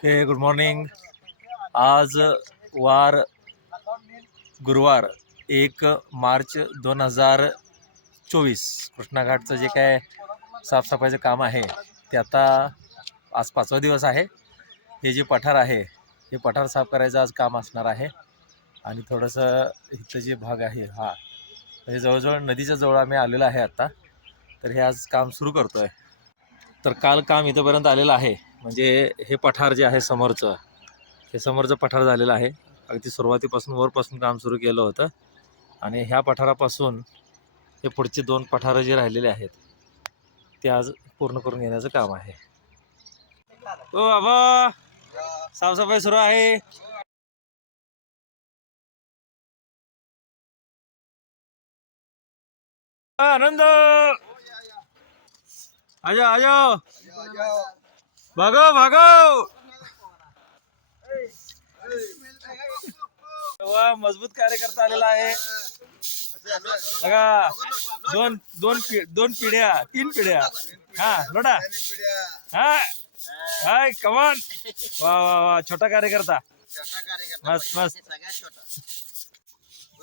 Okay good morning आज वार गुरुवार एक मार्च दोन हजार चोवीस. कृष्णाघाटचं जे काय साफसफाईचं काम आहे ते आता आज पाचवा दिवस आहे. हे जे पठार आहे हे पठार साफ करायचं आज काम असणार आहे. आणि थोडंसं इथं जे भाग आहे हा म्हणजे जवळजवळ नदीच्या जवळ आम्ही आलेलो आहे आता. तर हे आज काम सुरू करतो आहे तर काल काम इथंपर्यंत आलेलं आहे. म्हणजे हे पठार जे आहे समोरचं हे समोरचं पठार झालेलं आहे. अगदी सुरुवातीपासून वरपासून काम सुरू केलं होतं. आणि ह्या पठारापासून हे पुढचे दोन पठारं जे राहिलेले आहेत ते आज पूर्ण करून घेण्याचं काम आहे. ओ बाबा साफसफाई सुरू आहे. आनंद! आजो आजो. भागो भागो मजबूत कार्यकर्ता आलेला आहे. बघा दोन दोन पि- दोन पिढ्या तीन पिढ्या. हा लोटा हा हाय कमान वा वा वा छोटा कार्यकर्ता. मस्त मस्त.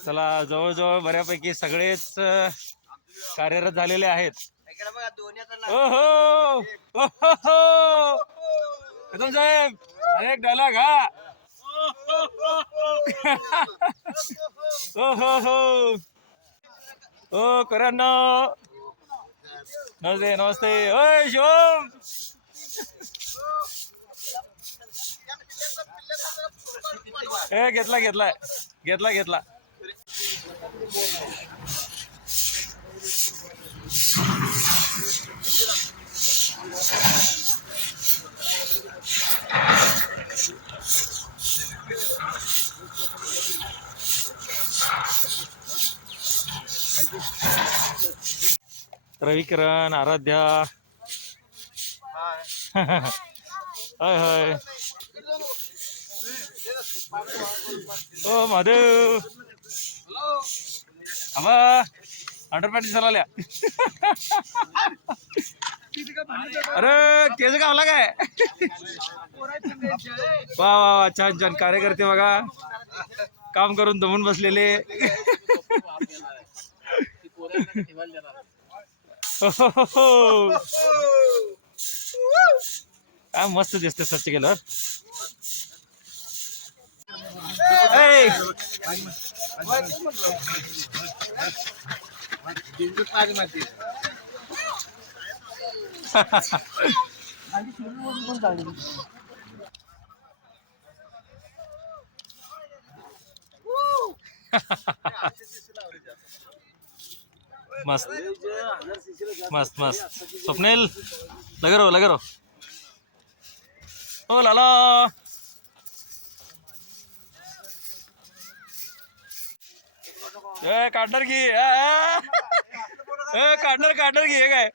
चला जवळजवळ बऱ्यापैकी सगळेच कार्यरत झालेले आहेत. ओ हो ओ हो हो कदम साहेब. अरे एक डायलॉग हा. हो हो हो. हो ओ करांना नमस्ते नमस्ते. ओय शिवम. ए घेतला घेतला. घेतला घेतला. रविकिरण आराध्या. हाय हाय. ओ महादेव. आबा अंडरपॅन्टी चालवल्या अरे केस गावला काय? वा वा छान छान. कार्यकर्ते बघा. काम करून दमून बसलेले. काय मस्त दिसते स्वच्छ गेल्यावर मस्त. मस्त मस्त. स्वप्नील लगे रहो लगे रहो. ओ लाला. ए काढणार की? ए, काढणार काढणार की? हे काय?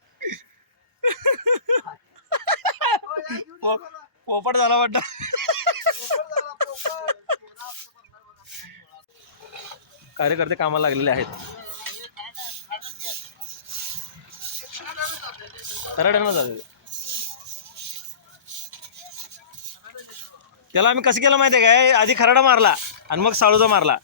पोपट झाला वाटत. कार्यकर्ते कामाला लागलेले आहेत. कराड्यानं त्याला आम्ही कसं केलं माहिती आहे काय? आधी खराडा मारला आणि मग साळूदा मारला.